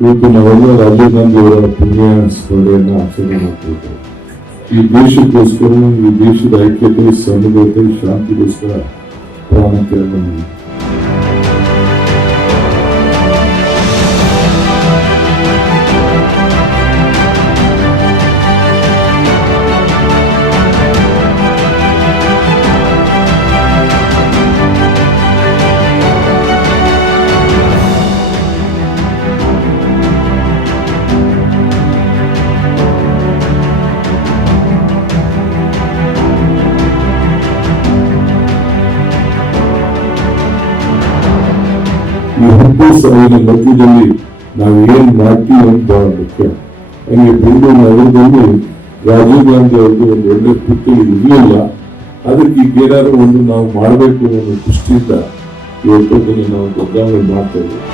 ಇವತ್ತು ನಾವೆಲ್ಲ ರಾಜೀವ್ ಗಾಂಧಿ ಅವರ ಪುಣ್ಯ ಸ್ಮರಣೆಯನ್ನ ಆಚರಣೆ ಮಾಡ್ತಿದ್ದೇವೆ ಈ ದೇಶಕ್ಕೋಸ್ಕರ ಈ ದೇಶದ ಐಕ್ಯತೆ ಸಮಗ್ರತೆ ಶಾಂತಿಗೋಸ್ಕರ ಪ್ರಾಮುಖ್ಯವನ್ನು ಈ ಹತ್ತು ಸಾವಿರ ಮಧ್ಯದಲ್ಲಿ ನಾವು ಏನು ಮಾಡ್ತೀವಿ ಅಂತ ಬಹಳ ಮುಖ್ಯ. ಹಂಗೆ ಬೆಂಗಳೂರು ನಗರದಲ್ಲಿ ರಾಜೀವ್ ಗಾಂಧಿ ಅವ್ರದ್ದು ಒಂದು ಒಳ್ಳೆ ಪುಸ್ತಕ ಇರಲಿಲ್ಲ ಅದಕ್ಕೆ ಈಗ ಏನಾದ್ರು ಒಂದು ನಾವು ಮಾಡಬೇಕು ಅನ್ನೋ ದೃಷ್ಟಿಯಿಂದ ಈ ಅದನ್ನು ನಾವು ಬದಲಾವಣೆ ಮಾಡ್ತಾ ಇದ್ದೀವಿ.